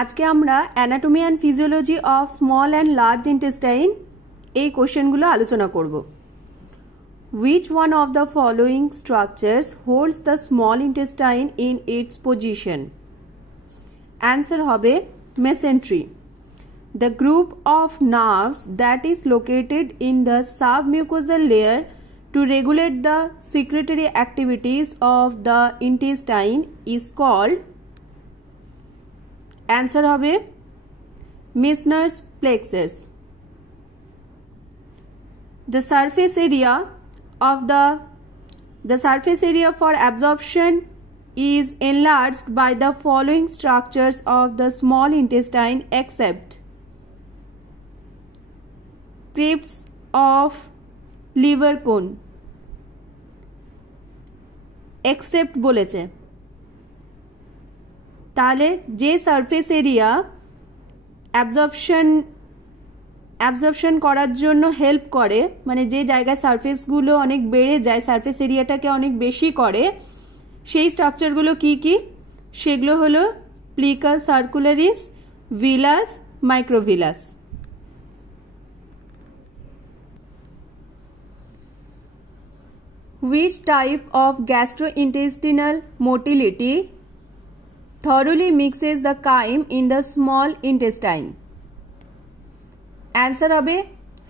আজকে আমরা anatomy and physiology of small and large intestine এই কোশ্চেনগুলো আলোচনা করব। Which one of the following structures holds the small intestine in its position? Answer হবে mesentery. The group of nerves that is located in the submucosal layer to regulate the secretory activities of the intestine is called. Answer হবে Meissner's plexus. The surface area of the surface area for absorption is enlarged by the following structures of the small intestine except crypts of liver cone. Except বলেছে, তাহলে যে surface area absorption করার জন্য হেল্প করে, মানে যে জায়গায় সারফেসগুলো অনেক বেড়ে যায়, সারফেস এরিয়াটাকে অনেক বেশি করে, সেই স্ট্রাকচারগুলো কি কি? সেগুলো হলো প্লিকা সার্কুলারিস, ভিলাস, মাইক্রোভিলাস। Which type of gastrointestinal motility thoroughly mixes the chyme in the small intestine? Answer হবে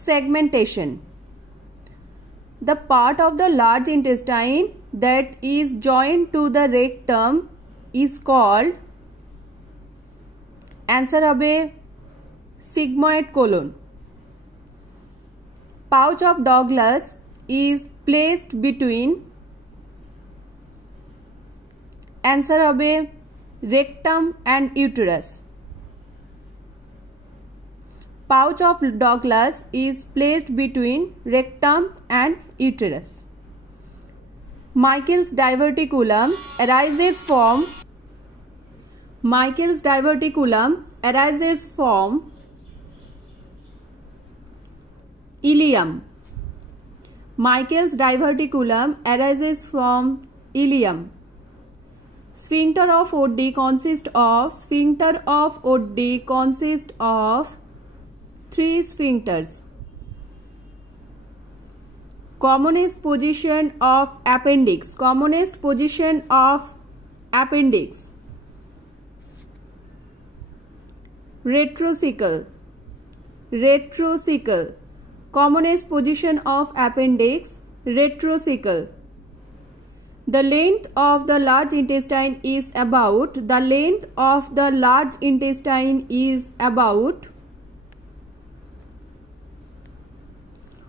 segmentation. The part of the large intestine that is joined to the rectum is called. Answer হবে sigmoid colon. Pouch of Douglas is placed between. Answer হবে rectum and uterus. Pouch of Douglas is placed between rectum and uterus. Michael's diverticulum arises from ileum. Michael's diverticulum arises from ileum. Sphincter of Oddi consists of 3 sphincters. Commonest position of appendix. Retrocecal. Commonest position of appendix, retrocecal. The length of the large intestine is about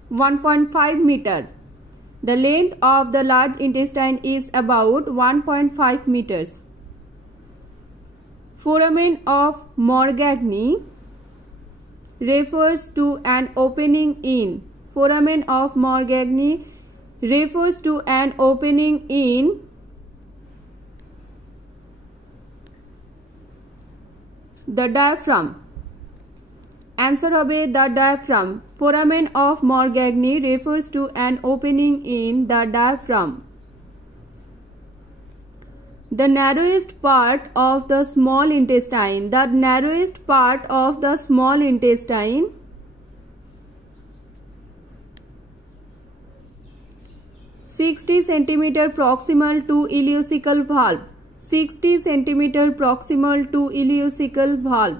1.5 meter. The length of the large intestine is about 1.5 meters. Foramen of Morgagni refers to an opening in. Foramen of Morgagni refers to an opening in the diaphragm. Answer হবে the diaphragm. Foramen of Morgagni refers to an opening in the diaphragm. The narrowest part of the small intestine. 60 cm proximal to ileocecal valve. 60 cm proximal to ileocecal valve.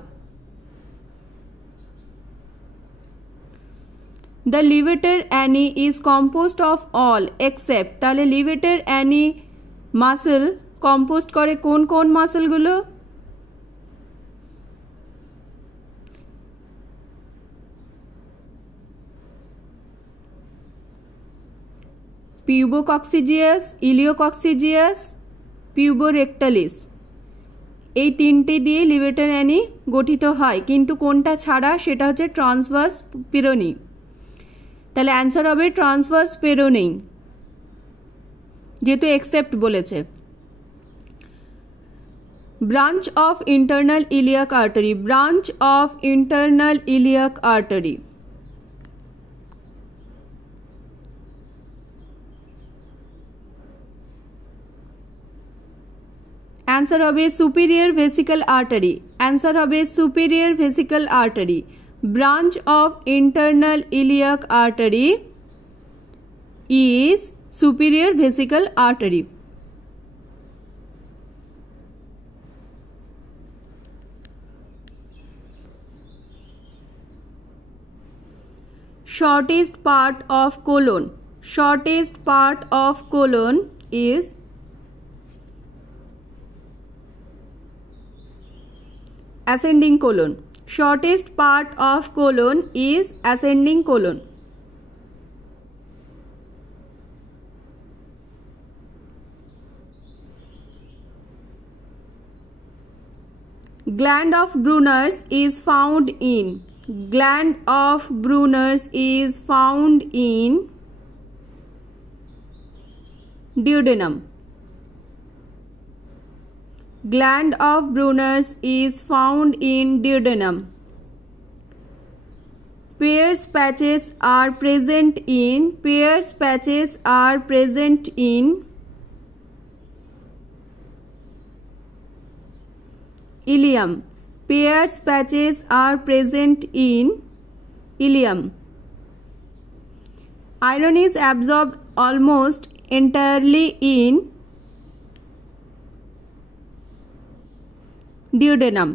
The levator ani is composed of all except, তাহলে levator ani muscle composed করে কোন কোন মাসল গুলো? পিউবোকক্সিজিয়াস, ইলিওকক্সিজিয়াস, পিউবোরেক্টালিস, এই তিনটি দিয়ে লিভার অ্যানি গঠিত হয়, কিন্তু কোনটা ছাড়া সেটা হচ্ছে ট্রান্সভার্স পেরোনি। তাহলে অ্যান্সার হবে ট্রান্সভার্স পেরোনি, যেহেতু এক্সেপ্ট বলেছে। Branch of internal iliac artery. Answer হবে superior vesical artery, आंसर হবে superior vesical artery, branch of internal iliac artery is superior vesical artery. Shortest part of colon, shortest part of colon is ascending colon, shortest part of colon is ascending colon. Gland of Brunner's is found in, gland of Brunner's is found in duodenum, gland of Brunner's is found in duodenum. Pairs patches are present in, pairs patches are present in ileum, pairs patches are present in ileum. Iron is absorbed almost entirely in duodenum.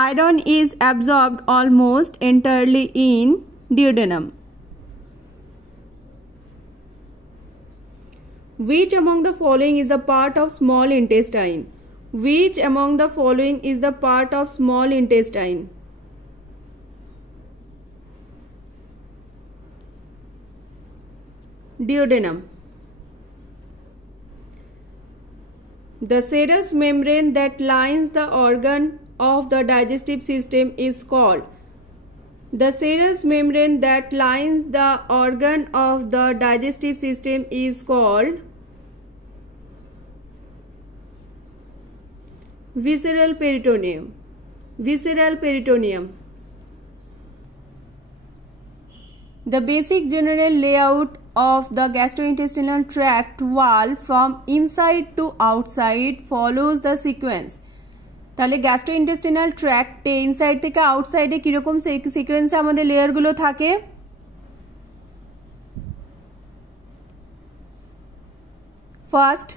Iron is absorbed almost entirely in duodenum. Which among the following is a part of small intestine? Which among the following is the part of small intestine? Duodenum. The serous membrane that lines the organ of the digestive system is called. The serous membrane that lines the organ of the digestive system is called visceral peritoneum. Visceral peritoneum. The basic general layout of the gastrointestinal tract wall from inside to outside follows the sequence. তাহলে গ্যাস্ট্রোইন্টেস্টিনাল ট্র্যাক্টে ইনসাইড থেকে আউটসাইডে কিরকম সিকোয়েন্সে আমাদের লেয়ারগুলো থাকে? ফার্স্ট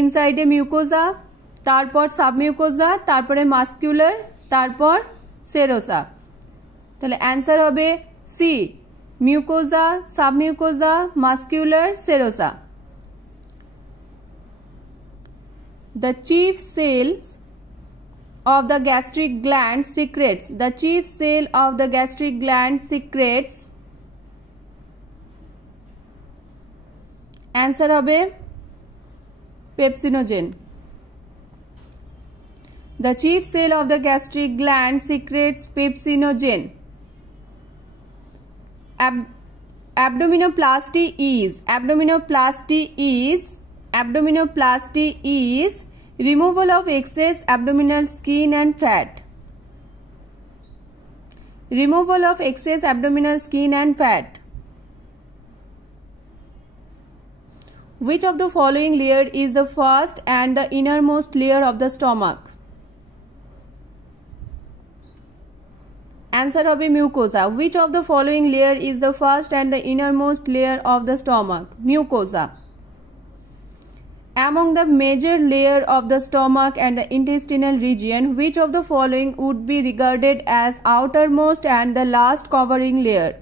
ইনসাইডে মিউকোজা, তারপর সাবমিউকোজা, তারপরে মাস্কুলার, তারপর সেরোসা। তাহলে অ্যান্সার হবে C, mucosa, submucosa, muscular, serosa. The chief cells of the gastric gland secretes, the chief cell of the gastric gland secretes, answer হবে pepsinogen. The chief cell of the gastric gland secretes pepsinogen. Abdominoplasty is removal of excess abdominal skin and fat. Removal of excess abdominal skin and fat. Which of the following layer is the first and the innermost layer of the stomach? Answer হবে mucosa. Which of the following layer is the first and the innermost layer of the stomach? Mucosa. Among the major layer of the stomach and the intestinal region, which of the following would be regarded as outermost and the last covering layer?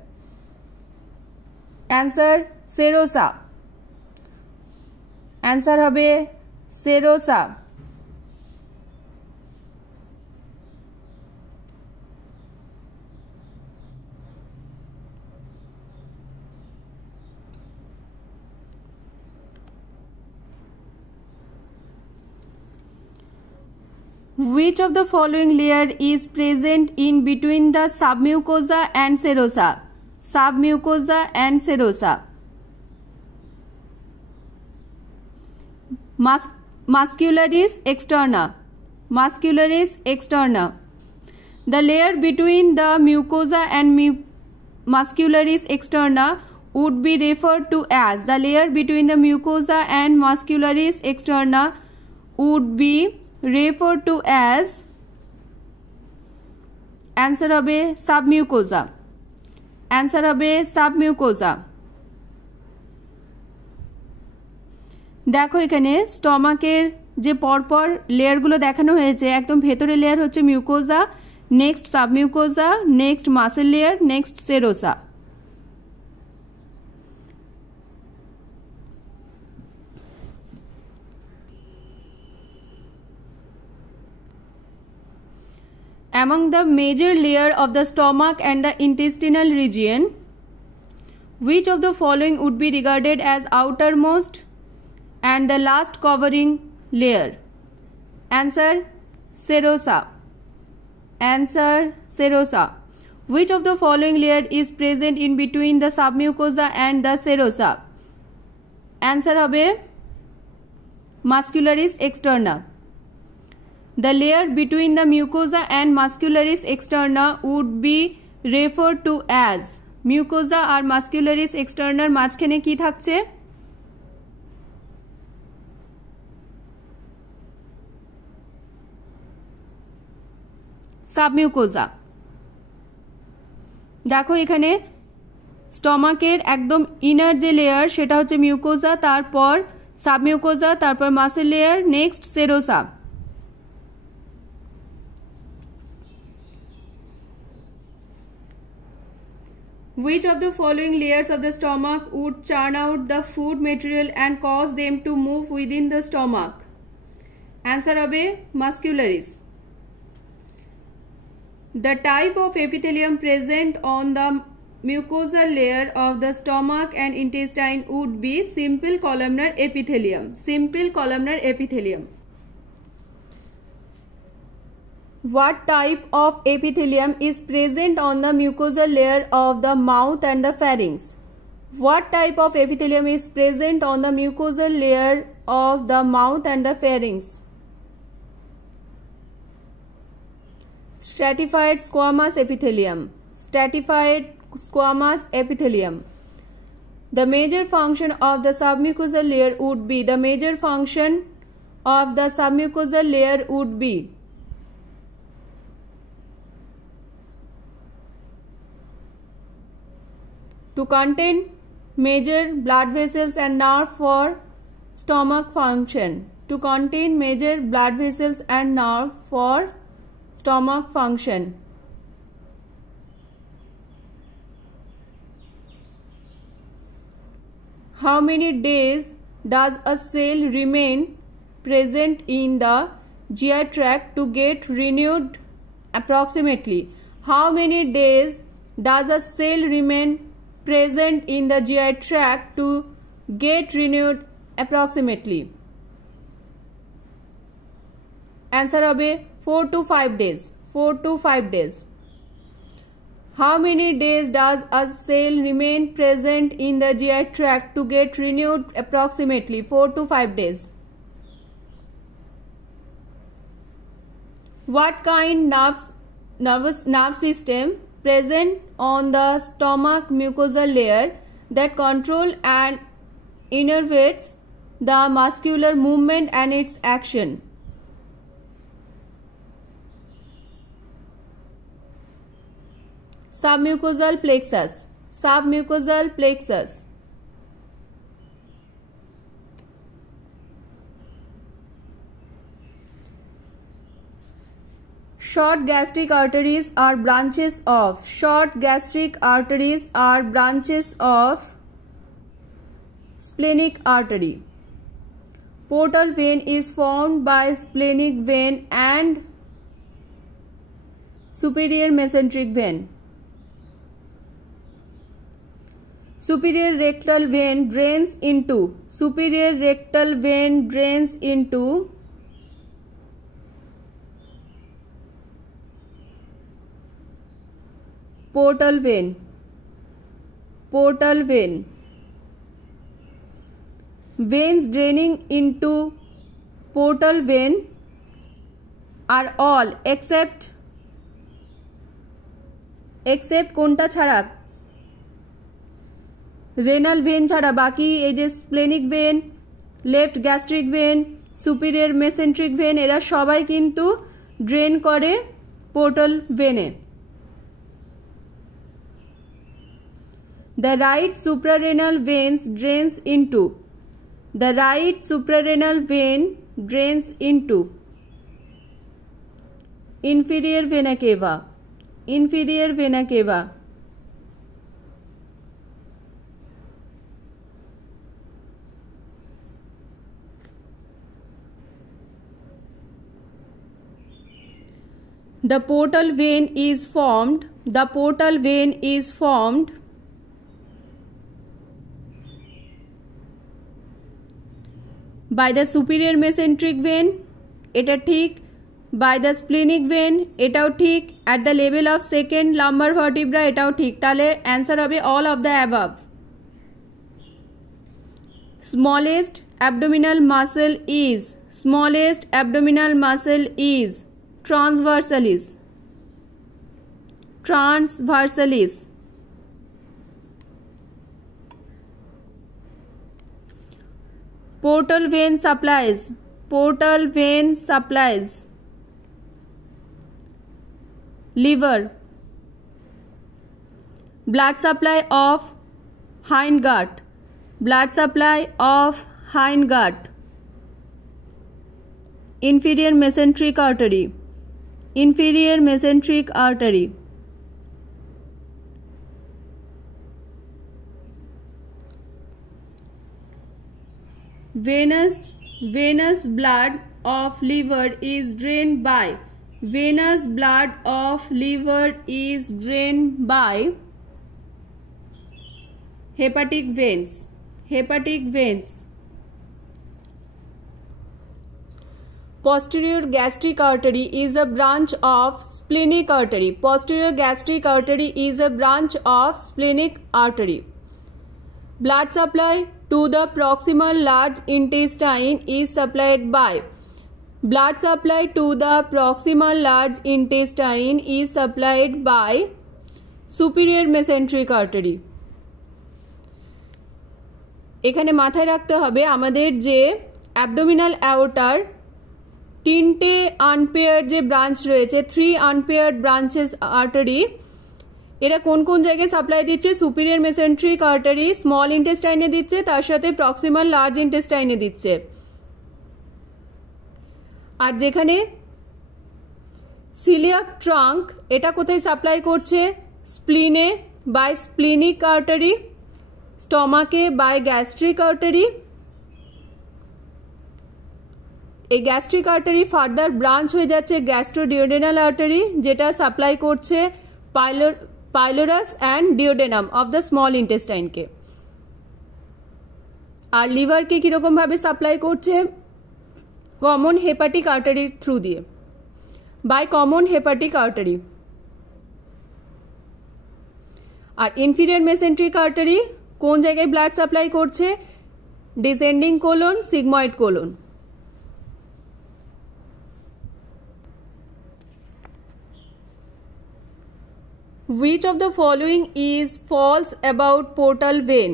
Answer serosa. Answer হবে serosa. Which of the following layer is present in between the submucosa and serosa? Submucosa and serosa. Muscularis externa. Muscularis externa. The layer between the mucosa and muscularis externa would be referred to as, the layer between the mucosa and muscularis externa would be referred to as, answer হবে submucosa, answer হবে submucosa। দেখো এখানে স্টমাকের যে পরপর লেয়ারগুলো দেখানো হয়েছে, একদম ভেতরের লেয়ার হচ্ছে mucosa, next submucosa, next muscle layer, next serosa. Among the major layer of the stomach and the intestinal region, which of the following would be regarded as outermost and the last covering layer? Answer serosa, answer serosa। Which of the following layer is present in between the submucosa and the serosa? Answer হবে muscularis externa। The layer between the mucosa and muscularis externa would be referred to as, mucosa আর muscularis externa মাঝখানে কি থাকছে? সাবমিউকোজা। দেখো এখানে স্টমাকের একদম ইনার যে লেয়ার সেটা হচ্ছে মিউকোজা, তারপর সাবমিউকোজা, তারপর muscle layer, next serosa. Which of the following layers of the stomach would churn out the food material and cause them to move within the stomach? Answer হবে muscularis। The type of epithelium present on the mucosal layer of the stomach and intestine would be simple columnar epithelium, simple columnar epithelium। What type of epithelium is present on the mucosal layer of the mouth and the pharynx? What type of epithelium is present on the mucosal layer of the mouth and the pharynx? Stratified squamous epithelium, stratified squamous epithelium। The major function of the submucosal layer would be, the major function of the submucosal layer would be to contain major blood vessels and nerve for stomach function, to contain major blood vessels and nerve for stomach function। How many days does a cell remain present in the GI tract to get renewed? Approximately how many days does a cell remain present in the GI tract to get renewed? Approximately answer হবে 4 to 5 days, 4 to 5 days। How many days does a cell remain present in the GI tract to get renewed? Approximately 4 to 5 days। What kind nerve system present on the stomach mucosal layer that control and innervates the muscular movement and its action? Submucosal plexus, submucosal plexus। Short gastric arteries are branches of, short gastric arteries are branches of splenic artery। Portal vein is formed by splenic vein and superior mesenteric vein। Superior rectal vein drains into, superior rectal vein drains into portal vein, portal vein। Veins draining into portal vein are all except কোনটা ছাড়া? Renal when ছাড়া বাকি এই যে splenic vein, left gastric vein, superior mesenteric vein, এরা সবাই কিন্তু drain করে পোর্টাল ভেনে। The right suprarenal veins drains into. The right suprarenal vein drains into inferior vena cava. Inferior vena cava. The portal vein is formed. The portal vein is formed by the superior mesenteric vein, এটা ঠিক, by the splenic vein, এটাও ঠিক, at the level of second lumbar vertebra, এটাও ঠিক। তাহলে answer হবে all of the above. Smallest abdominal muscle is, smallest abdominal muscle is transversalis. Transversalis. Portal vein supplies. Portal vein supplies liver. Blood supply of hindgut. Blood supply of hindgut. Inferior mesenteric artery. Inferior mesenteric artery. Venous blood of liver is drained by. Venous blood of liver is drained by hepatic veins. Hepatic veins. Posterior gastric artery is a branch of splenic artery. Posterior gastric artery is a branch of splenic artery. Blood supply to the proximal large intestine is supplied by. Blood supply to the proximal large intestine is supplied by superior mesenteric artery. এখানে মাথায় রাখতে হবে আমাদের যে অ্যাবডোমিনাল অ্যাওর্টার তিনটে আনপেয়ার্ড যে ব্রাঞ্চ রয়েছে, 3 আনপেয়ার্ড ব্রাঞ্চেস আর্টারি, এরা কোন কোন জায়গায় সাপ্লাই দিচ্ছে? সুপিরিয়র মেসেন্ট্রিক আর্টারি স্মল ইন্টেস্টাইনে দিচ্ছে, তার সাথে প্রক্সিমাল লার্জ ইন্টেস্টাইনে দিচ্ছে। আর যেখানে সিলিয়াক ট্রাঙ্ক, এটা কোথায় সাপ্লাই করছে? স্প্লিনে বাই স্প্লিনিক আর্টারি, স্টমাকে বাই গ্যাস্ট্রিক আর্টারি। এই গ্যাস্ট্রিক আর্টারি ফার্দার ব্রাঞ্চ হয়ে যাচ্ছে গ্যাস্ট্রোডিওডেনাল আর্টারি, যেটা সাপ্লাই করছে pylorus and duodenum of the small ইন্টেস্টাইনকে। আর লিভারকে কীরকমভাবে সাপ্লাই করছে? কমন হেপাটিক আর্টারির থ্রু দিয়ে, বাই কমন হেপাটিক আর্টারি। আর ইনফিরিয়র মেসেন্ট্রিক আর্টারি কোন জায়গায় ব্লাড সাপ্লাই করছে? Descending colon, sigmoid colon. Which of the following is false about portal vein?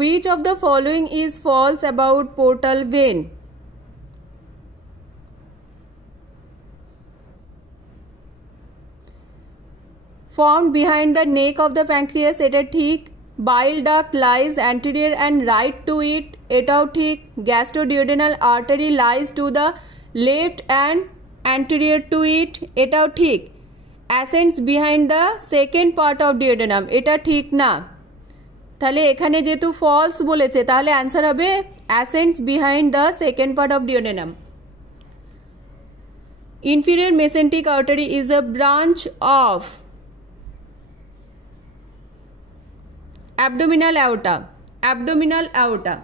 Which of the following is false about portal vein? Formed behind the neck of the pancreas, এটা ঠিক। Bile duct lies anterior and right to it, এটাও ঠিক। Gastroduodenal artery lies to the left and anterior to it, এটাও ঠিক। Ascends behind the second part of duodenum, এটা ঠিক না। তাহলে এখানে যেহেতু ফলস বলেছে তাহলে অ্যান্সার হবে ascends behind the second part of duodenum. Inferior mesenteric artery is a branch of abdominal aorta. Abdominal aorta.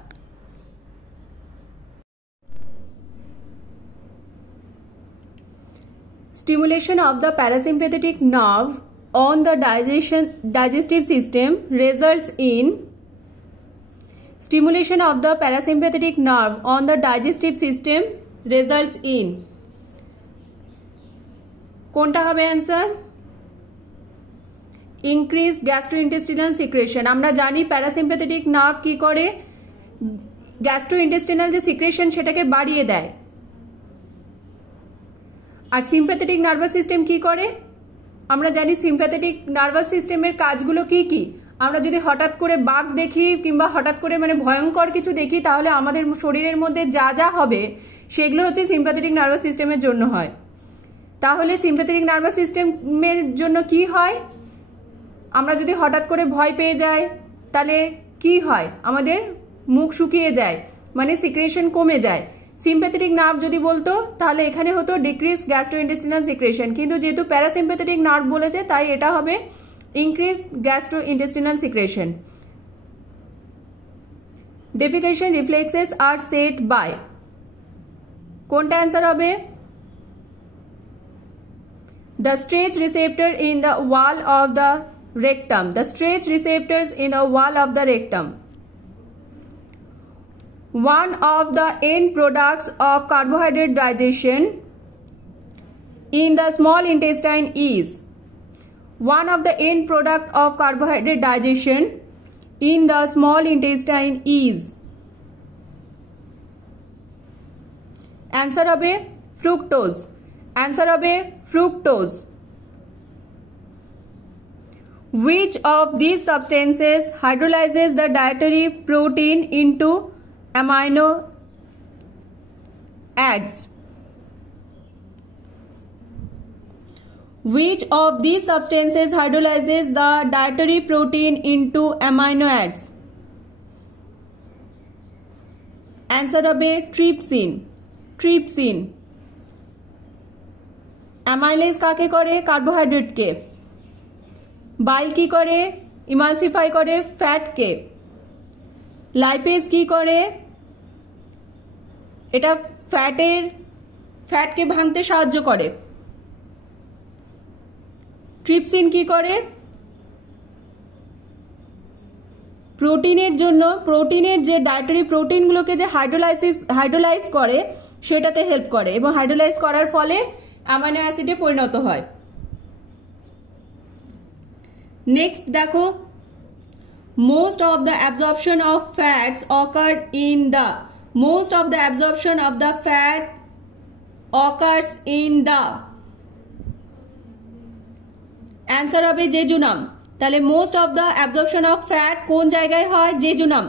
Stimulation of the parasympathetic nerve on the digestive system results in. Stimulation of the parasympathetic nerve on the digestive system results in. কোনটা হবে answer? Increased gastrointestinal secretion. আমরা জানি parasympathetic nerve কি করে? গ্যাস্ট্রোইন্টেস্টিনাল যে সিক্রেশন সেটাকে বাড়িয়ে দেয়। আর সিম্প্যাথেটিক নার্ভাস সিস্টেম কি করে? আমরা জানি সিম্প্যাথেটিক নার্ভাস সিস্টেমের কাজগুলো কি কি। আমরা যদি হঠাৎ করে বাঘ দেখি কিংবা হঠাৎ করে মানে ভয়ঙ্কর কিছু দেখি, তাহলে আমাদের শরীরের মধ্যে যা যা হবে সেগুলো হচ্ছে সিম্প্যাথেটিক নার্ভাস সিস্টেমের জন্য হয়। তাহলে সিম্প্যাথেটিক নার্ভাস সিস্টেমের জন্য কি হয়? আমরা যদি হঠাৎ করে ভয় পেয়ে যাই তাহলে কি হয়? আমাদের মুখ শুকিয়ে যায়, মানে সিক্রেশন কমে যায়। সিম্প্যাথেটিক নার্ভ যদি বলতো তাহলে এখানে হতো ডিক্রিজ গ্যাস্ট্রোইন্টেস্টিনাল সিক্রেশন, কিন্তু যেহেতু প্যারাসিম্প্যাথেটিক নার্ভ বলেছে তাই এটা হবে increase gastrointestinal secretion. Defecation reflexes are set by, কোনটা অ্যান্সার হবে? The stretch receptor in the wall of the rectum. The stretch receptors in the wall of the rectum. One of the end products of carbohydrate digestion in the small intestine is. One of the end product of carbohydrate digestion in the small intestine is. Answer হবে fructose. Answer হবে fructose. Which of these substances hydrolyzes the dietary protein into amino acids? Which of these substances hydrolyzes the dietary protein into amino acids? Answer হবে trypsin. Trypsin. Amylase কাকে করে? কার্বোহাইড্রেটকে। বাইল কি করে? ইমালসিফাই করে ফ্যাটকে। লাইপেজ কি করে? এটা ফ্যাটকে ভাঙতে সাহায্য করে। ট্রিপসিন কি করে? প্রোটিনের জন্য, প্রোটিনের যে ডায়েটারি প্রোটিনগুলোকে যে হাইড্রোলাইজ করে সেটাতে হেল্প করে এবং হাইড্রোলাইজ করার ফলে অ্যামাইনো অ্যাসিডে পরিণত হয়। নেক্সট দেখো, most of the absorption of fats occur in the, most of the absorption of the fat occurs in the, answer হবে জেজুনাম। তাহলে most of the absorption of fat কোন জায়গায় হয়? Jejunum.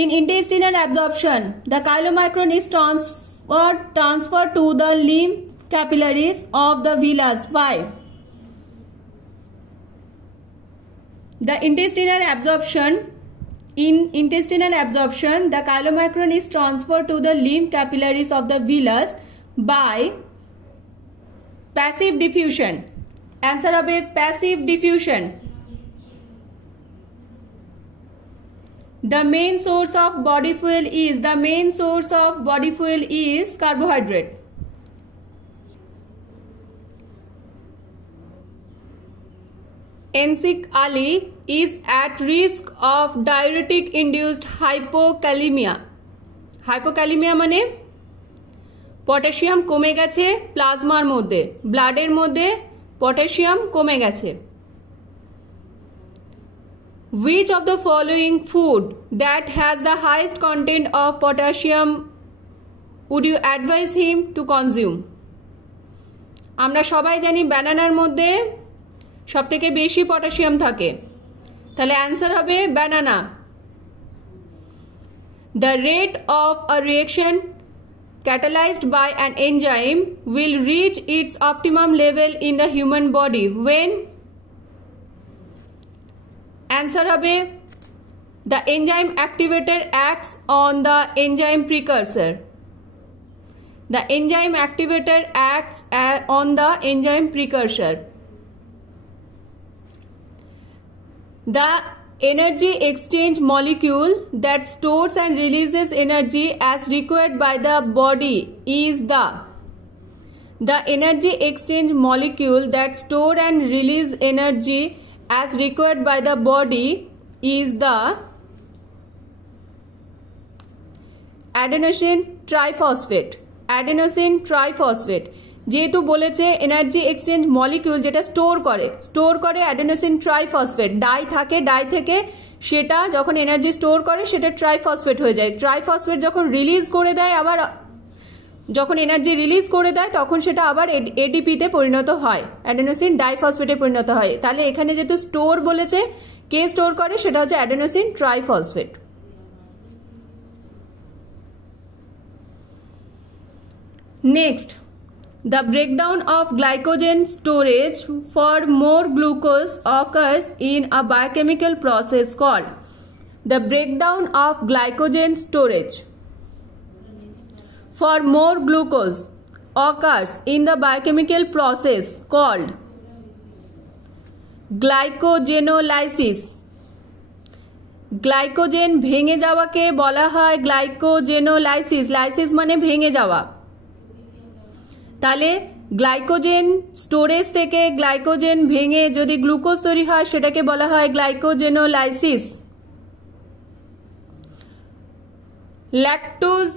In intestinal absorption, the chylomicron is transferred to the lymph capillaries of the villus by. The intestinal absorption, in intestinal absorption, the chylomicron is transferred to the lymph capillaries of the villus by passive diffusion. Answer হবে passive diffusion. The main source of body fuel is, the main source of body fuel is carbohydrate. Ensik Ali is at risk of diuretic induced hypokalemia. Hypokalemia মানে পটাশিয়াম কমে গেছে প্লাজমার মধ্যে, ব্লাডের মধ্যে পটাশিয়াম কমে গেছে। Which of the following food that has the highest content of potassium would you advise him to consume? আমরা সবাই জানি ব্যানানার মধ্যে সবথেকে বেশি পটাশিয়াম থাকে, তাহলে অ্যান্সার হবে banana. The rate of a reaction catalyzed by an enzyme will reach its optimum level in the human body when? Answer হবে the enzyme activator acts on the enzyme precursor. The enzyme activator acts on the enzyme precursor. The energy exchange molecule that stores and releases energy as required by the body is the. The energy exchange molecule that store and release energy as required by the body is the adenosine triphosphate. Adenosine triphosphate. যেহেতু বলেছে energy exchange molecule যেটা স্টোর করে adenosine triphosphate, die থাকে, ডাই থেকে সেটা যখন energy store করে সেটা ট্রাইফসফেট হয়ে যায়। ট্রাইফসফেট যখন রিলিজ করে দেয় আবার যখন এনার্জি রিলিজ করে দেয় তখন সেটা আবার এডিপিতে পরিণত হয়, অ্যাডেনোসিন ডাইফসফেটে পরিণত হয়। তাহলে এখানে যেহেতু স্টোর বলেছে, কে স্টোর করে সেটা হচ্ছে adenosine triphosphate. Next, the breakdown of glycogen storage for more glucose occurs in a biochemical process called the breakdown of glycogen storage for more glucose occurs in the biochemical process called glycogenolysis. Glycogen ভেঙে যাওয়াকে বলা হয় glycogenolysis. Lysis মানে ভেঙে যাওয়া। তাহলে glycogen storage থেকে গ্লাইকোজেন ভেঙে যদি গ্লুকোজ তৈরি হয় সেটাকে বলা হয় glycogenolysis. Lactose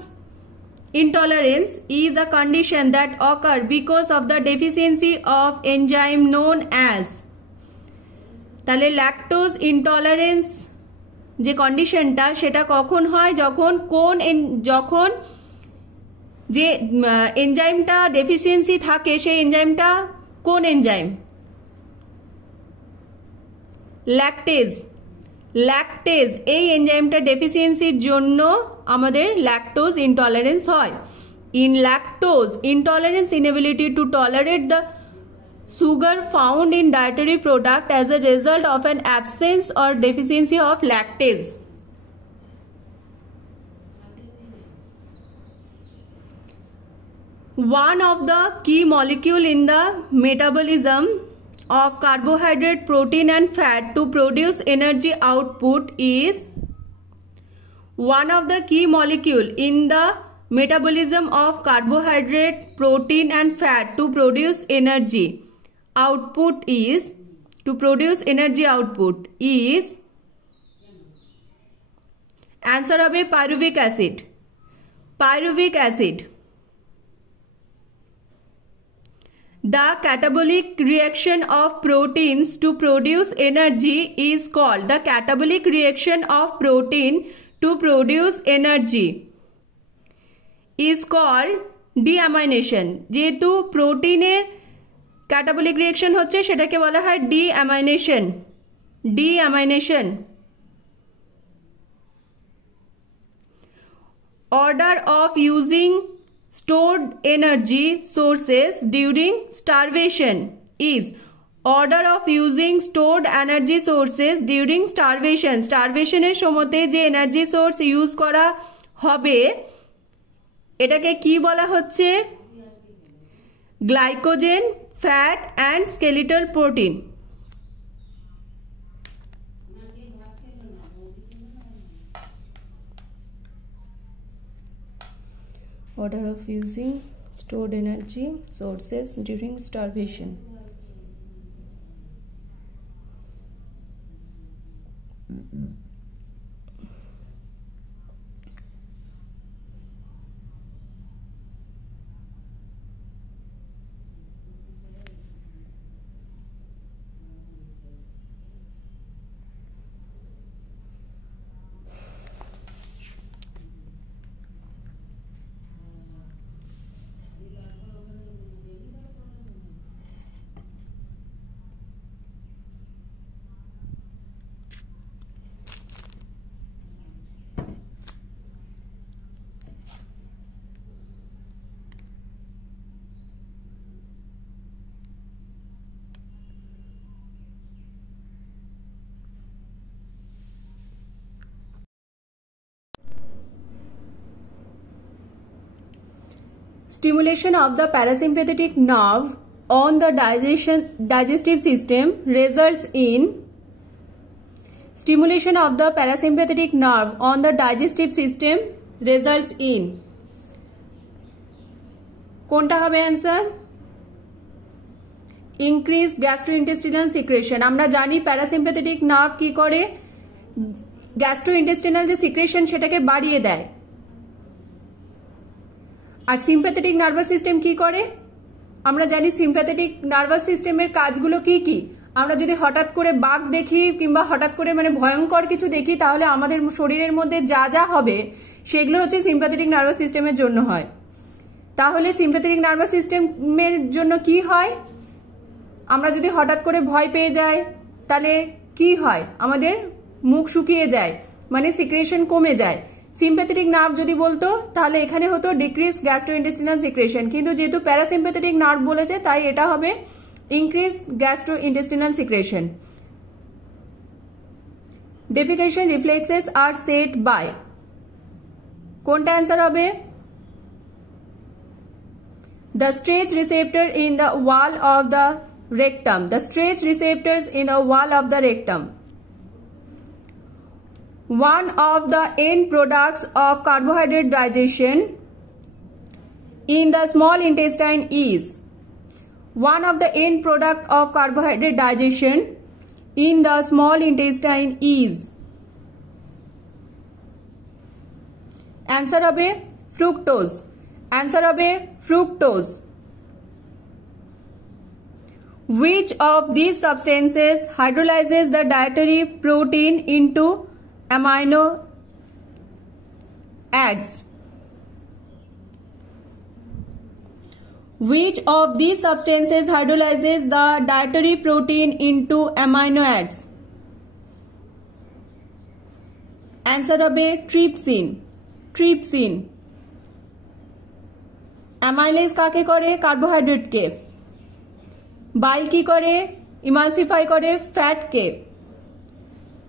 intolerance is a condition that occur because of the deficiency of enzyme known as, তাহলে ল্যাকটোজ ইনটলারেন্স যে কন্ডিশনটা সেটা কখন হয়, যখন যে এনজাইমটা ডেফিসিয়েন্সি থাকে সেই এনজাইমটা কোন এনজাইম? ল্যাকটেজ এই এনজাইমটা ডেফিসিয়েন্সির জন্য আমাদের ল্যাকটোজ ইনটলারেন্স হয়। In lactose intolerance inability to tolerate the sugar found in dietary product as a result of an absence or deficiency of lactase. One of the key molecule in the metabolism of carbohydrate, protein and fat to produce energy output is one of the key molecule in the metabolism of carbohydrate, protein and fat to produce energy output is answer হবে pyruvic acid. The catabolic reaction of proteins to produce energy is called the catabolic reaction of protein to produce energy is called deamination. যেহেতু প্রোটিনের catabolic reaction হচ্ছে সেটাকে বলা হয় ডিঅ্যামাইনেশন। Order of using stored energy sources during starvation is স্টারভেশনের সময়তে যে এনার্জি সোর্স ইউজ করা হবে এটাকে কি বলা হচ্ছে? Glycogen, fat and skeletal protein. Order of using stored energy sources during starvation. Stimulation of the parasympathetic nerve on the digestive system results in কোনটা হবে অ্যান্সার? Increased gastrointestinal secretion. আমরা জানি প্যারাসিম্প্যাথেটিক নার্ভ কি করে, গ্যাস্ট্রোইন্টেস্টিনাল যে সিক্রেশন সেটাকে বাড়িয়ে দেয়। আর সিম্প্যাথেটিক নার্ভাস সিস্টেম কি করে? আমরা জানি সিম্প্যাথেটিক নার্ভাস সিস্টেমের কাজগুলো কি কি। আমরা যদি হঠাৎ করে বাঘ দেখি কিংবা হঠাৎ করে মানে ভয়ঙ্কর কিছু দেখি তাহলে আমাদের শরীরের মধ্যে যা যা হবে সেগুলো হচ্ছে সিম্প্যাথেটিক নার্ভাস সিস্টেমের জন্য হয়। তাহলে সিম্প্যাথেটিক নার্ভাস সিস্টেমের জন্য কি হয়, আমরা যদি হঠাৎ করে ভয় পেয়ে যাই তাহলে কি হয়, আমাদের মুখ শুকিয়ে যায়, মানে সিক্রেশন কমে যায়। সিম্প্যাথেটিক নার্ভ যদি বলতো তাহলে এখানে হতো ডিক্রিজ গ্যাস্ট্রোইন্টেস্টিনাল সিক্রেশন, কিন্তু যেহেতু প্যারাসিম্প্যাথেটিক নার্ভ বলেছে তাই এটা হবে increase gastrointestinal secretion. Defecation reflexes are set by, কোনটা অ্যান্সার হবে? The stretch receptor in the wall of the rectum. The stretch receptors in the wall of the rectum. One of the end products of carbohydrate digestion in the small intestine is. One of the end product of carbohydrate digestion in the small intestine is. Answer হবে fructose. Answer হবে fructose. Which of these substances hydrolyzes the dietary protein into amino acids? Which of these substances hydrolyzes the dietary protein into amino acids? Answer হবে trypsin. Trypsin. Amylase কাকে করে? কার্বোহাইড্রেটকে। বাইল কি করে? ইমালসিফাই করে ফ্যাটকে।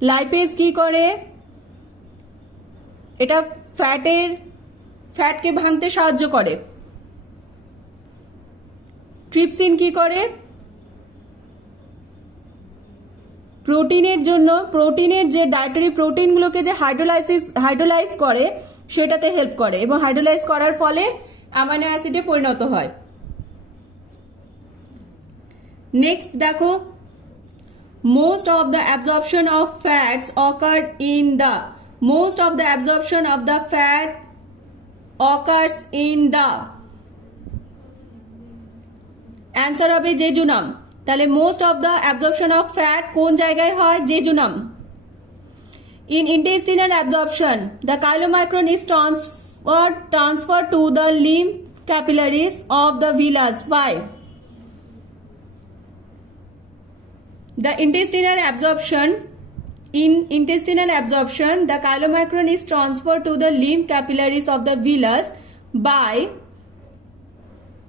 লাইপেজ কি করে? এটা ফ্যাটকে ভাঙতে সাহায্য করে। ট্রিপসিন কি করে? প্রোটিনের জন্য, প্রোটিনের যে ডায়েটারি প্রোটিনগুলোকে যে হাইড্রোলাইজ করে সেটাতে হেল্প করে এবং হাইড্রোলাইজ করার ফলে অ্যামাইনো অ্যাসিডে পরিণত হয়। নেক্সট দেখো, most of the absorption of fats occurs in the, most of the absorption of the fat occurs in the, answer হবে জেজুনাম। তাহলে most of the absorption of fat কোন জায়গায় হয়? Jejunum. In intestinal absorption, the chylomicron is transferred to the lymph capillaries of the villus by. The intestinal absorption, in intestinal absorption, the chylomicron is transferred to the lymph capillaries of the villus by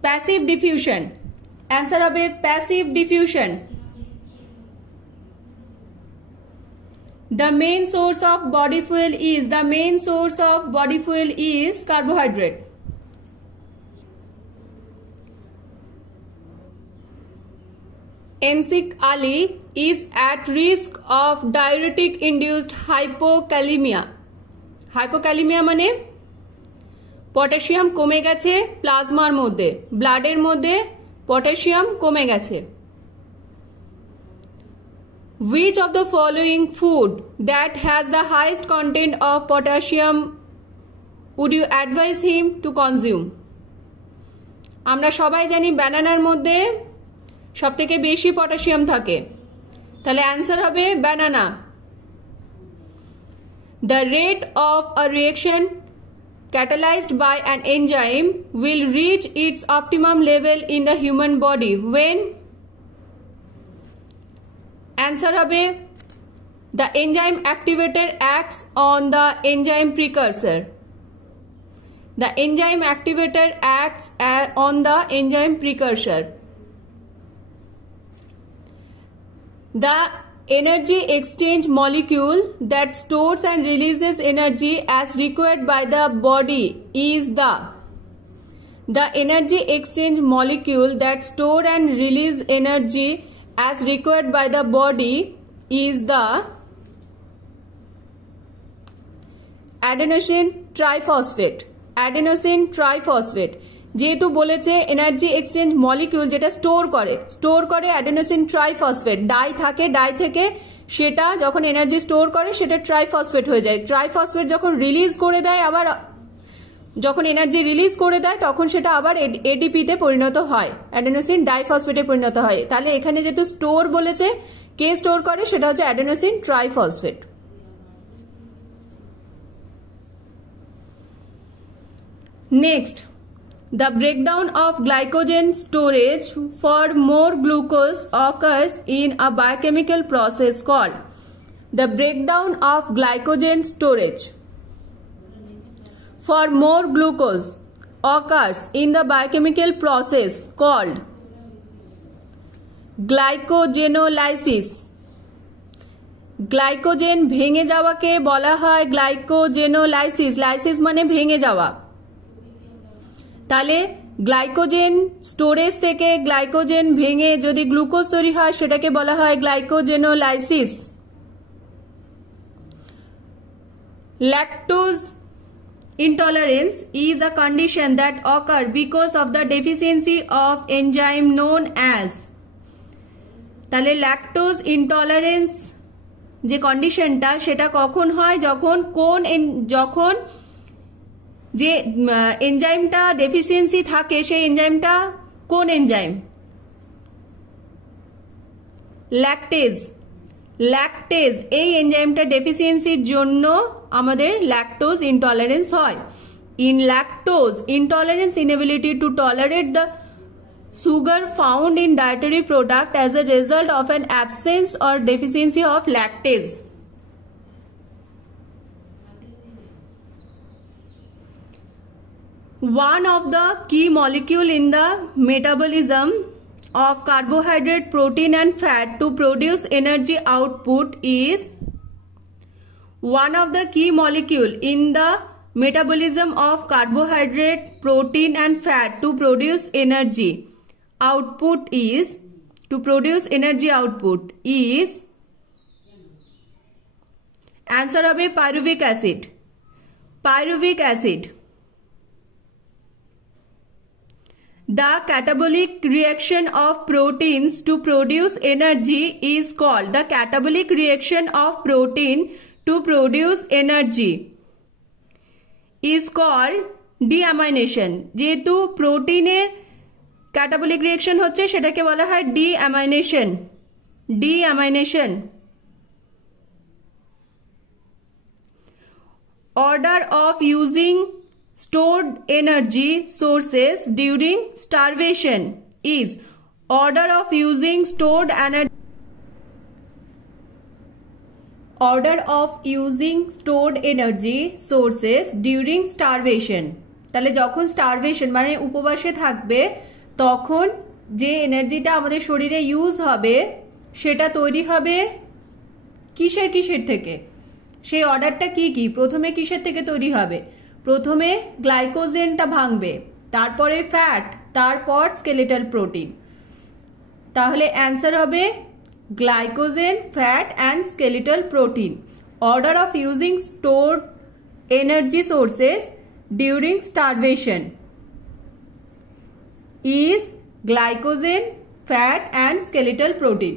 passive diffusion. Answer হবে passive diffusion. The main source of body fuel is, the main source of body fuel is carbohydrate. Ensik Ali is at risk of diuretic induced hypokalemia. Hypokalemia মানে পটাশিয়াম কমে গেছে প্লাজমার মধ্যে, ব্লাডের মধ্যে পটাশিয়াম কমে গেছে। Which of the following food that has the highest content of potassium would you advise him to consume? আমরা সবাই জানি ব্যানানার মধ্যে সবথেকে বেশি পটাশিয়াম থাকে, তাহলে অ্যান্সার হবে banana. The rate of a reaction catalyzed by an enzyme will reach its optimum level in the human body when? Answer হবে the enzyme activator acts on the enzyme precursor. The enzyme activator acts on the enzyme precursor. The energy exchange molecule that stores and releases energy as required by the body is the. The energy exchange molecule that store and release energy as required by the body is the adenosine triphosphate. Adenosine triphosphate. যেহেতু বলেছে energy exchange molecule যেটা স্টোর করে adenosine triphosphate, die থাকে, ডাই থেকে সেটা যখন energy store করে সেটা ট্রাইফসফেট হয়ে যায়। ট্রাইফসফেট যখন রিলিজ করে দেয়, আবার যখন এনার্জি রিলিজ করে দেয় তখন সেটা আবার এডিপিতে পরিণত হয়, অ্যাডেনোসিন ডাইফসফেটে পরিণত হয়। তাহলে এখানে যেহেতু স্টোর বলেছে, কে স্টোর করে সেটা হচ্ছে adenosine triphosphate. Next, The breakdown of glycogen storage for more glucose occurs in a biochemical process called. The breakdown of glycogen storage for more glucose occurs in the biochemical process called glycogenolysis. Glycogen ভেঙে যাওয়াকে বলা হয় glycogenolysis. Lysis মানে ভেঙে যাওয়া। তাহলে glycogen storage থেকে গ্লাইকোজেন ভেঙে যদি গ্লুকোজ তৈরি হয় সেটাকে বলা হয় glycogenolysis. Lactose intolerance is a condition that occurs because of the deficiency of enzyme known as. তাহলে ল্যাকটোজ ইনটলারেন্স যে কন্ডিশনটা সেটা কখন হয়, যখন যে এনজাইমটা ডেফিসিয়েন্সি থাকে সেই এনজাইমটা কোন এনজাইম? ল্যাকটেজ এই এনজাইমটা ডেফিসিয়েন্সির জন্য আমাদের ল্যাকটোজ ইনটলারেন্স হয়। In lactose intolerance inability to tolerate the sugar found in dietary product as a result of an absence or deficiency of lactase. One of the key molecule in the metabolism of carbohydrate, protein and fat to produce energy output is. One of the key molecule in the metabolism of carbohydrate, protein and fat to produce energy output is. Answer হবে pyruvic acid. The catabolic reaction of proteins to produce energy is called. The catabolic reaction of protein to produce energy is called deamination. যেহেতু প্রোটিনের catabolic reaction হচ্ছে সেটাকে বলা হয় deamination. Order of using stored energy sources during starvation is. Order of using stored energy sources during starvation. তাহলে যখন স্টারভেশন মানে উপবাসে থাকবে তখন যে এনার্জিটা আমাদের শরীরে ইউজ হবে সেটা তৈরি হবে কিসের থেকে? সেই অর্ডারটা কি? প্রথমে কিসের থেকে তৈরি হবে? প্রথমে গ্লাইকোজেনটা ভাঙবে, তারপরে ফ্যাট, তারপর স্কেলেটাল প্রোটিন। তাহলে অ্যান্সার হবে glycogen, fat and skeletal protein. Order of using stored energy sources during starvation is glycogen, fat and skeletal protein.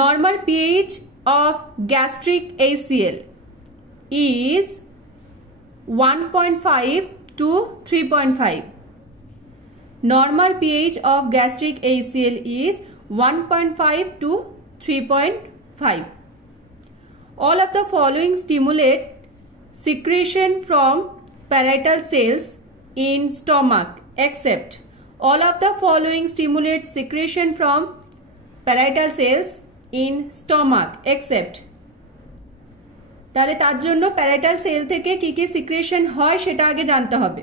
Normal pH of gastric HCl is 1.5 to 3.5. Normal pH of gastric HCl is 1.5 to 3.5. All of the following stimulate secretion from parietal cells in stomach except. All of the following stimulate secretion from parietal cells in stomach except. তাহলে তার জন্য parietal sell থেকে কি সিক্রেশন হয় সেটা আগে জানতে হবে।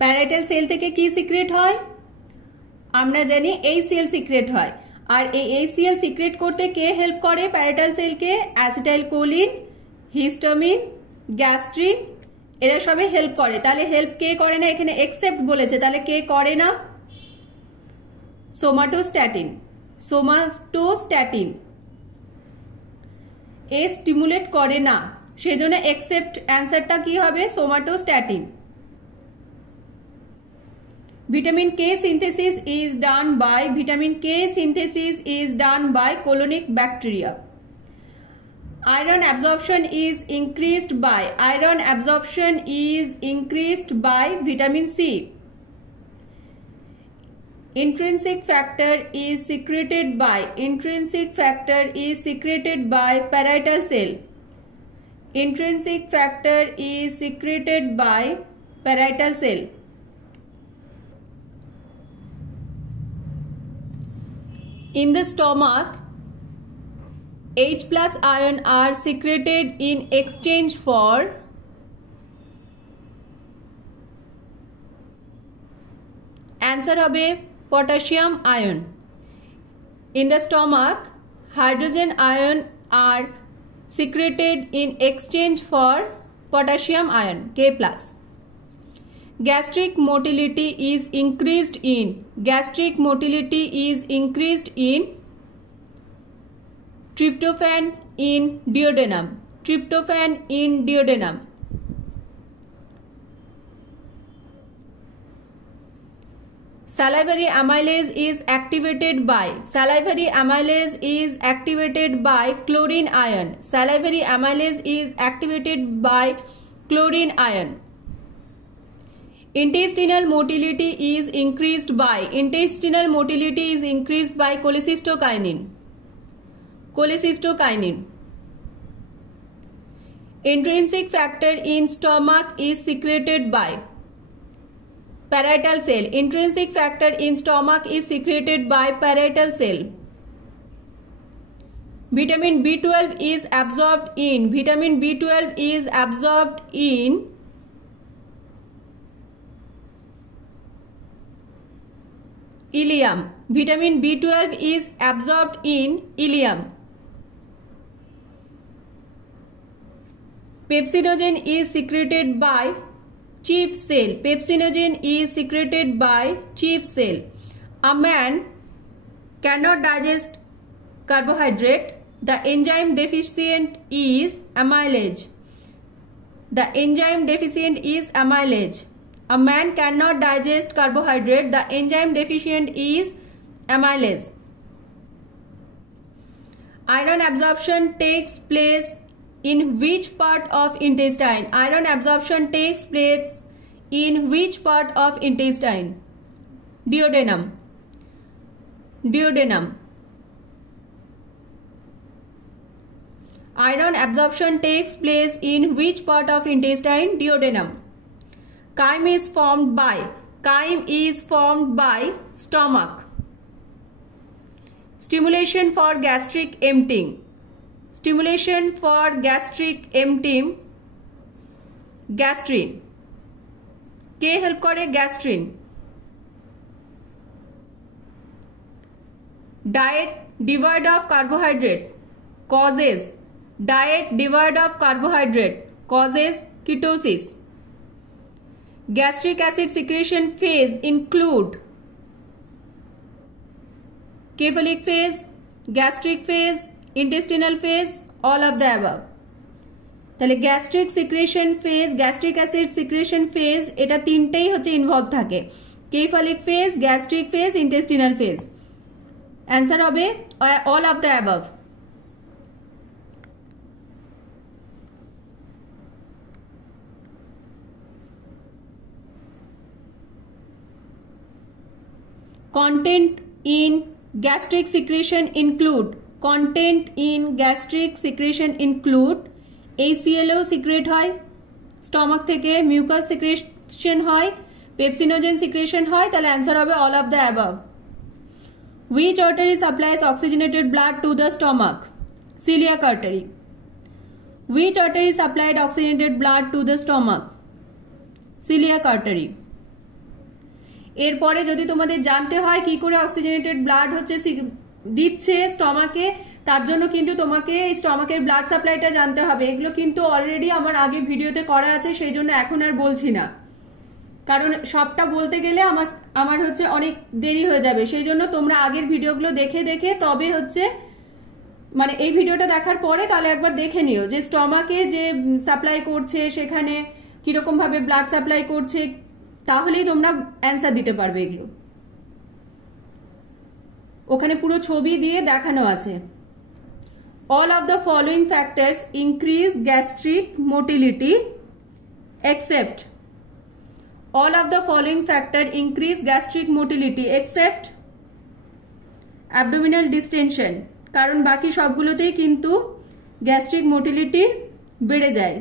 প্যারাইটাল সেল থেকে কি সিক্রেট হয়? আমরা জানি HCl সিক্রেট হয়। আর এই HCl সিক্রেট করতে কে হেল্প করে প্যারাইটাল সেলকে? অ্যাসিটাইলকোলিন, হিস্টামিন, গ্যাস্ট্রিন, এরা সবাই হেল্প করে। তাহলে হেল্প কে করে না? এখানে এক্সেপ্ট বলেছে, তাহলে কে করে না? সোমাটোস্ট্যাটিন এ স্টিমুলেট করে না, সেজন্য এক্সেপ্ট অ্যান্সারটা কি হবে? Somatostatin. Vitamin K synthesis is done by colonic bacteria. Iron absorption is increased by vitamin C. Intrinsic factor is secreted by parietal cell. intrinsic factor is secreted by parietal cell? In the stomach, H plus ion are secreted in exchange for answer hobe potassium ion. In the stomach, hydrogen ion are secreted in exchange for potassium ion K plus. Gastric motility is increased in tryptophan in duodenum. Salivary amylase is activated by chlorine ion. Intestinal motility is increased by cholecystokinin. Intrinsic factor in stomach is secreted by parietal cell. Vitamin B12 is absorbed in ileum. Vitamin B12 is absorbed in ileum. Pepsinogen is secreted by chief cell. A man cannot digest carbohydrate. The enzyme deficient is amylase. A man cannot digest carbohydrate. The enzyme deficient is amylase. Iron absorption takes place in which part of intestine? Duodenum. Iron absorption takes place in which part of intestine? Duodenum. Chyme is formed by stomach. Stimulation for gastric emptying. Gastrin. কে হেল্প করে? Gastrin. Diet devoid of carbohydrate causes ketosis. Gastric acid secretion phase include cephalic phase, gastric phase, intestinal phase, all of the above. তাহলে gastric acid secretion phase এটা তিনটেই হচ্ছে involve থাকে, cephalic phase, gastric phase, intestinal phase. Answer হবে all of the above. Content in gastric secretion include HCl secrete হয় stomach থেকে, mucus secretion হয়, pepsinogen secretion হয়। তাহলে অ্যান্সার হবে all of the above. Which artery supplies oxygenated blood to the stomach? Celiac artery. Which artery supplied oxygenated blood to the stomach? Celiac artery. এরপরে যদি তোমাদের জানতে হয় কি করে অক্সিজেনেটেড ব্লাড হচ্ছে দিচ্ছে স্টমাকে, তার জন্য কিন্তু তোমাকে স্টমাকের ব্লাড সাপ্লাইটা জানতে হবে। এগুলো কিন্তু অলরেডি আমার আগের ভিডিওতে করা আছে, সেই জন্য এখন আর বলছি না, কারণ সবটা বলতে গেলে আমার হচ্ছে অনেক দেরি হয়ে যাবে। সেই জন্য তোমরা আগের ভিডিওগুলো দেখে তবে হচ্ছে মানে এই ভিডিওটা দেখার পরে তাহলে একবার দেখে নিও যে স্টমাকে যে সাপ্লাই করছে সেখানে কিরকম ভাবে ব্লাড সাপ্লাই করছে, তাহলেই তোমরা অ্যান্সার দিতে পারবে। এগুলো ওখানে পুরো ছবি দিয়ে দেখানো আছে। All of the following factors increase gastric motility except all of the following factors increase gastric motility except abdominal distension, কারণ বাকি সবগুলোতেই কিন্তু গ্যাস্ট্রিক মোটিলিটি বেড়ে যায়,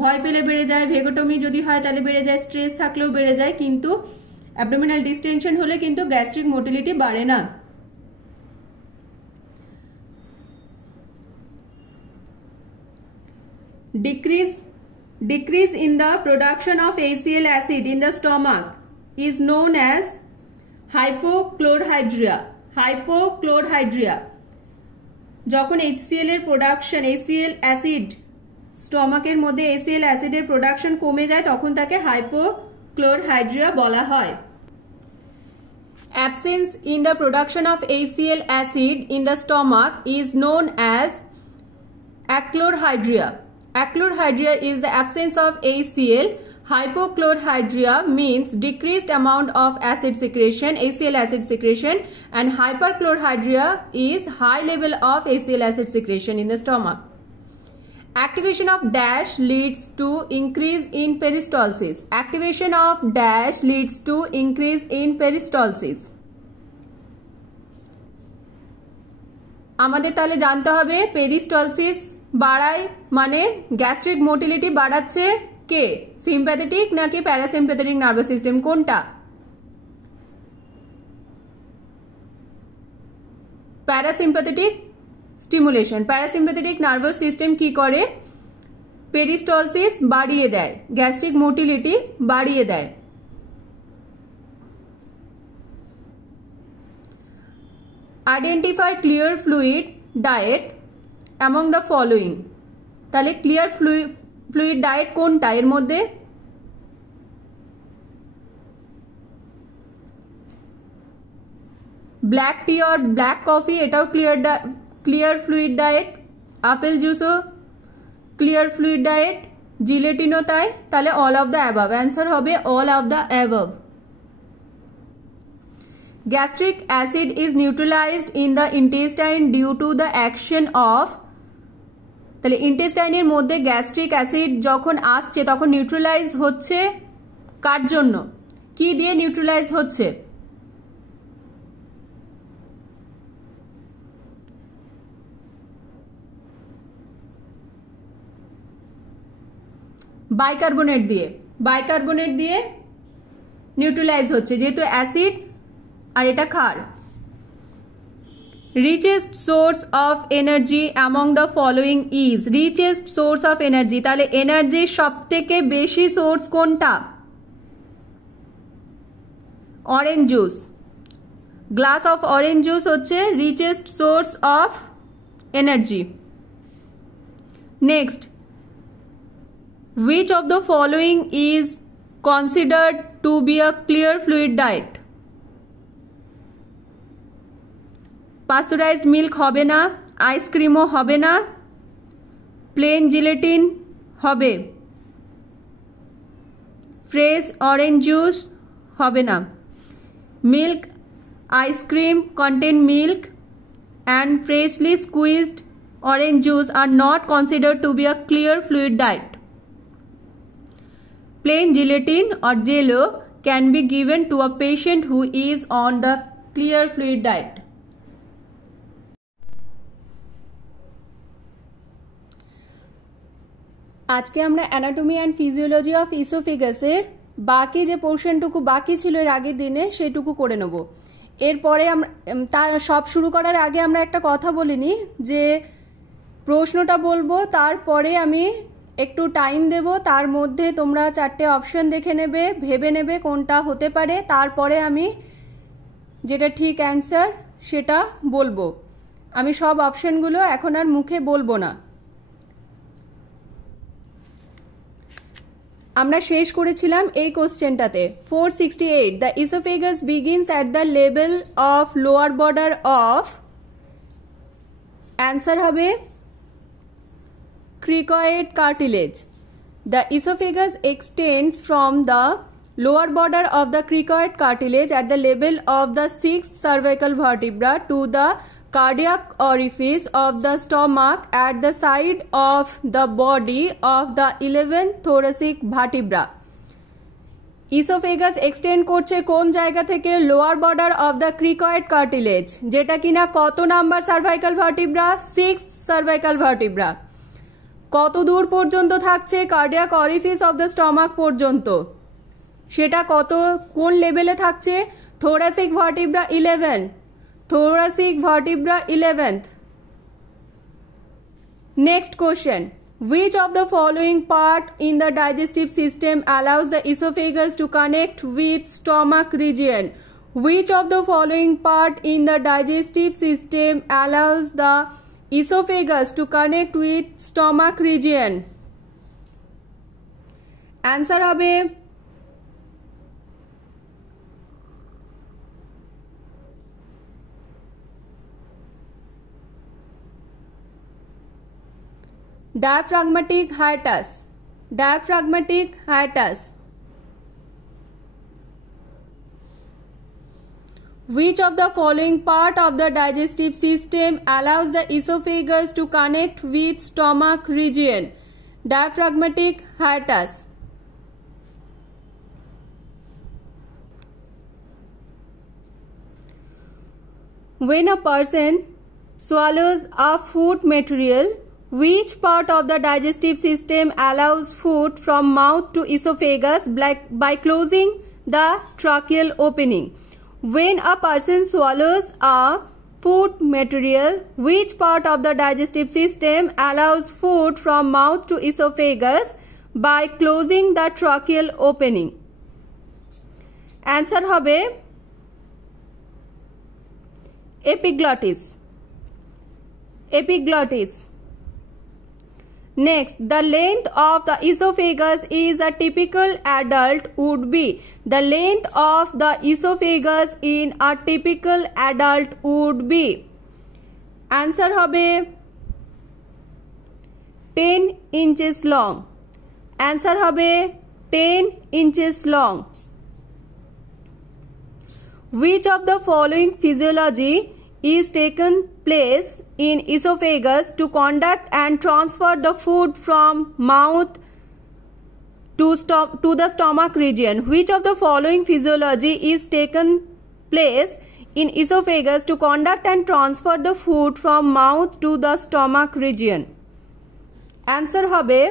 ভয় পেলে বেড়ে যায়, ভেগোটমি যদি হয় তাহলে বেড়ে যায়, স্ট্রেস থাকলেও বেড়ে যায়, কিন্তু অ্যাবডোমিনাল ডিসটেনশন হলে কিন্তু গ্যাস্ট্রিক মোটিলিটি বাড়ে না। Decrease in the production of HCl acid in the stomach is known as hypochlorhydria. যখন HCl এর প্রোডাকশন, HCl অ্যাসিড স্টমাকের মধ্যে HCl অ্যাসিডের প্রোডাকশন কমে যায় তখন তাকে হাইপোক্লোরহাইড্রিয়া বলা হয়। Absence in the production of HCl acid in the stomach is known as achlorhydria. Achlorhydria is the absence of HCl. Hypochlorhydria means decreased amount of acid secretion, HCl acid secretion, and hyperchlorhydria is high level of HCl acid secretion in the stomach. Activation of dash leads to increase in peristalsis. Activation of dash leads to increase in peristalsis. আমাদের তাহলে জানতে হবে পেরিস্টলসিস বাড়ায় মানে gastric motility বাড়াচ্ছে কে, sympathetic নাকি parasympathetic nervous system, কোনটা? Parasympathetic stimulation. Parasympathetic nervous system কি করে? পেরিস্টলসিস বাড়িয়ে দেয়, গ্যাস্ট্রিক মোটিলিটি বাড়িয়ে দেয়। Identify clear fluid diet among the following. তাহলে ক্লিয়ার ফ্লুইড ডায়েট কোনটা এর মধ্যে? ব্ল্যাক টি আর ব্ল্যাক কফি এটাও ক্লিয়ার ফ্লুইড ডায়েট, আপেল জুসও ক্লিয়ার ফ্লুইড ডায়েট, জিলেটিনও তাই। তাহলে all of the above, answer হবে all of the above. Gastric acid is neutralized in the intestine due to the action of, তাহলে ইন্টেস্টাইনের মধ্যে গ্যাস্ট্রিক অ্যাসিড যখন আসছে তখন নিউট্রালাইজ হচ্ছে কার জন্য, কি দিয়ে নিউট্রালাইজ হচ্ছে? বাইকার্বনেট দিয়ে, বাইকার্বনেট দিয়ে নিউট্রালাইজ হচ্ছে যেহেতু অ্যাসিড আর এটা ক্ষার। Richest source of energy among the following is, richest source of energy, তাহলে এনার্জির সব থেকে বেশি সোর্স কোনটা? Orange juice, glass of orange juice হচ্ছে richest source of energy. Next, which of the following is considered to be a clear fluid diet? Pasteurised milk হবে না, আইসক্রিমও হবে না, প্লেন জিলেটিন হবে, ফ্রেশ অরেঞ্জ জুস হবে না। Milk ice cream contain milk and freshly squeezed orange juice are not considered to be a clear fluid diet. Plain gelatin or jello can be given to a patient who is on the clear fluid diet. আজকে আমরা anatomy and physiology of ইসোফেগাসের বাকি যে পোর্শনটুকু বাকি ছিল এর আগের দিনে সেটুকু করে নেব। এরপরে আমরা তার সব শুরু করার আগে আমরা একটা কথা বলিনি যে প্রশ্নটা বলবো, তারপরে আমি একটু টাইম দেব, তার মধ্যে তোমরা 4টে অপশন দেখে নেবে, ভেবে নেবে কোনটা হতে পারে, তারপরে আমি যেটা ঠিক অ্যান্সার সেটা বলবো। আমি সব অপশনগুলো এখন আর মুখে বলবো না। আমরা শেষ করেছিলাম এই কোশ্চেনটাতে 468, the oesophagus begins at the level of lower border of, answer হবে cricoid cartilage. The esophagus extends from the lower border of the cricoid cartilage at the level of the 6th cervical vertebra to the cardiac orifice of the stomach at the side of the body of the 11th thoracic vertebra. Esophagus extend করছে কোন জায়গা থেকে? Lower border of the cricoid cartilage, যেটা কিনা কত number cervical vertebra? 6th cervical vertebra. কত দূর পর্যন্ত থাকছে cardiac orifice of the stomach পর্যন্ত, সেটা কত কোন লেভেলে থাকছে, thoracic vertebra 11, thoracic vertebra 11th. Next question. Which of the following part in the digestive system allows the esophagus to connect with stomach region? Which of the following part in the digestive system allows the esophagus to connect with stomach region? Answer হবে diaphragmatic hiatus. Diaphragmatic hiatus. Which of the following part of the digestive system allows the esophagus to connect with stomach region? Diaphragmatic hiatus. When a person swallows a food material, which part of the digestive system allows food from mouth to esophagus by closing the tracheal opening? When a person swallows a food material, which part of the digestive system allows food from mouth to esophagus by closing the tracheal opening? Answer হবে epiglottis. Epiglottis. Next, the length of the esophagus is a typical adult would be. The length of the esophagus in a typical adult would be. Answer হবে 10 inches long. Answer হবে 10 inches long. Which of the following physiology is taken place in esophagus to conduct and transfer the food from mouth to the stomach region? Which of the following physiology is taken place in esophagus to conduct and transfer the food from mouth to the stomach region? Answer হবে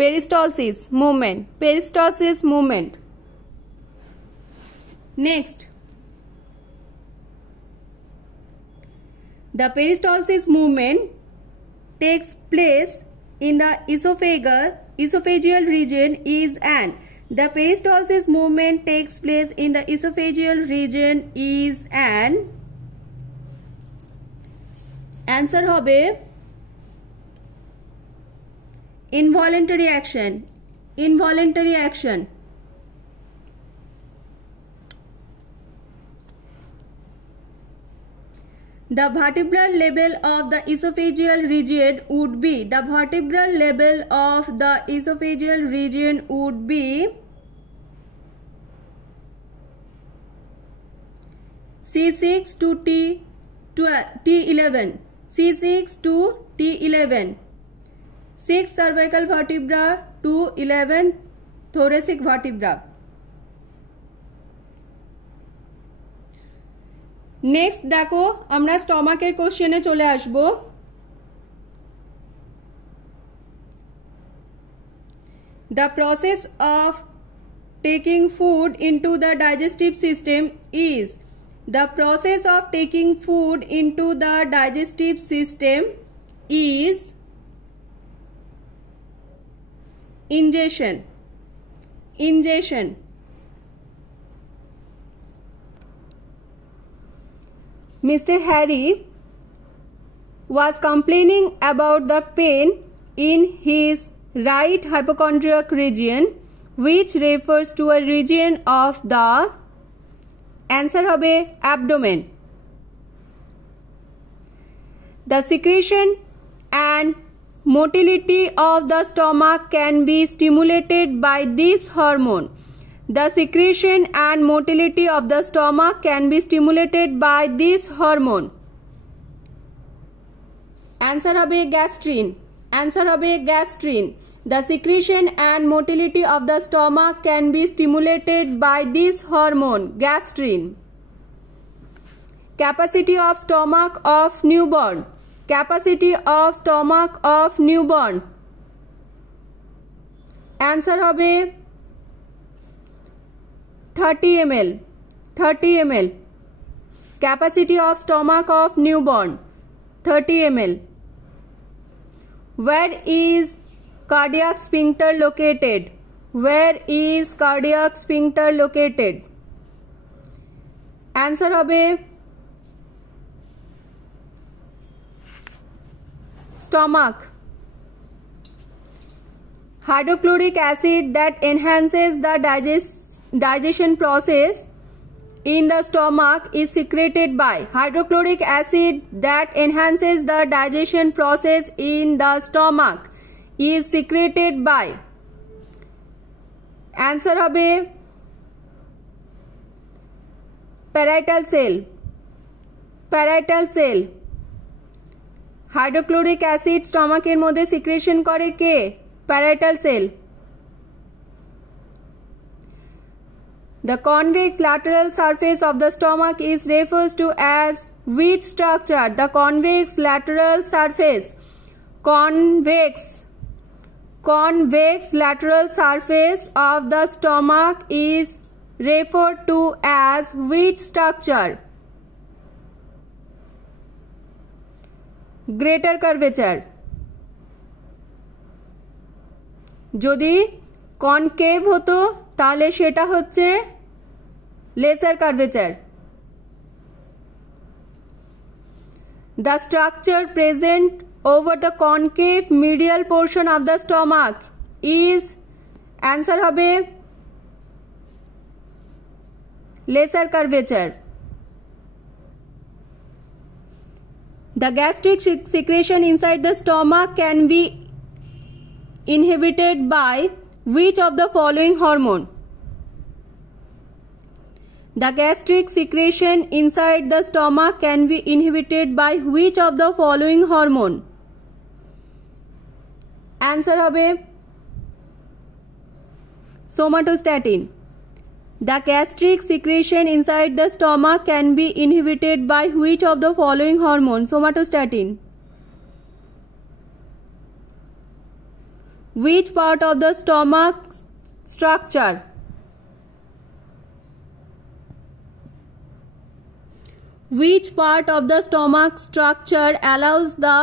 peristalsis movement. Peristalsis movement. Next, the peristalsis movement takes place in the esophageal region is and. The peristalsis movement takes place in the esophageal region is and. Answer হবে involuntary action. Involuntary action. The vertebral level of the esophageal region would be. The vertebral level of the esophageal region would be C6 to T11. C6 to T11. 6 cervical vertebra to 11 thoracic vertebra. Next দেখো আমরা স্টমাকের কোশ্চেনে চলে আসব। The process of taking food into the digestive system is. The process of taking food into the digestive system is ingestion. Ingestion. Mr. Harry was complaining about the pain in his right hypochondriac region, which refers to a region of the. Answer হবে abdomen. The secretion and motility of the stomach can be stimulated by this hormone. The secretion and motility of the stomach can be stimulated by this hormone. Answer হবে gastrin. Answer হবে gastrin. The secretion and motility of the stomach can be stimulated by this hormone, gastrin. Capacity of stomach of newborn, capacity of stomach of newborn, answer হবে 30 ml, 30 ml, capacity of stomach of newborn 30 ml. Where is cardiac sphincter located? Where is cardiac sphincter located? Answer হবে stomach. Hydrochloric acid that enhances the digestion process in the stomach is secreted by. Hydrochloric acid that enhances the digestion process in the stomach is secreted by. Answer হবে parietal cell, parietal cell. Hydrochloric acid স্টমাকের মধ্যে secretion করে কে? Parietal cell. The convex lateral surface of the stomach is referred to as which structure? The convex lateral surface. Convex lateral surface of the stomach is referred to as which structure? Greater curvature. যদি concave হতো তাহলে সেটা হচ্ছে lesser curvature. The structure present over the concave medial portion of the stomach is, answer হবে lesser curvature. The gastric secretion inside the stomach can be inhibited by which of the following hormone? The gastric secretion inside the stomach can be inhibited by which of the following hormone? Answer হবে somatostatin. The gastric secretion inside the stomach can be inhibited by which of the following hormone? Somatostatin. Which part of the stomach structure? Which part of the stomach structure allows the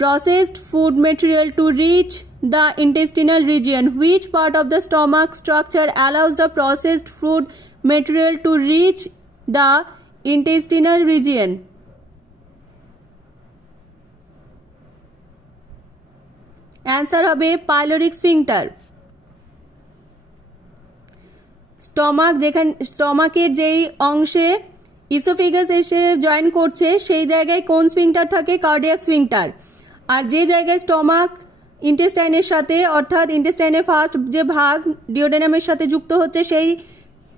processed food material to reach the intestinal region? Which part of the stomach structure allows the processed food material to reach the intestinal region? Answer হবে pyloric sphincter. স্টমাকের যেই অংশে ইসোফেগাস এসে জয়েন করছে সেই জায়গায় কোন স্ফিংক্টার থাকে? Cardiac sphincter. আর যে জায়গায় স্টমাক ইন্টেস্টাইনের সাথে অর্থাৎ ইন্টেস্টাইনের ফার্স্ট যে ভাগ ডিওডেনামের সাথে যুক্ত হচ্ছে সেই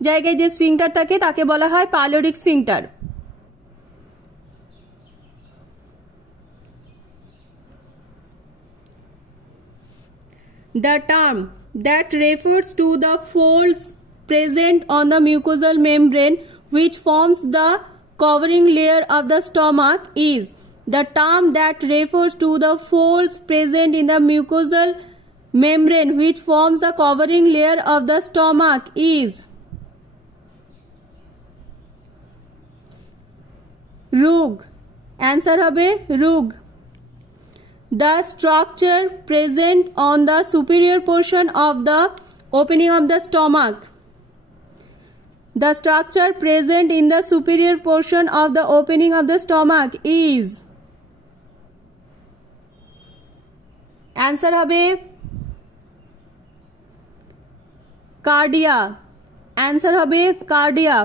জায়গায় যে স্ফিংক্টার থাকে তাকে বলা হয় pyloric sphincter. The term that refers to the folds present on the mucosal membrane which forms the covering layer of the stomach is. The term that refers to the folds present in the mucosal membrane which forms the covering layer of the stomach is. Rug. Answer হবে rug. The structure present on the superior portion of the opening of the stomach. The structure present in the superior portion of the opening of the stomach is. Answer হবে cardia. Answer হবে cardia.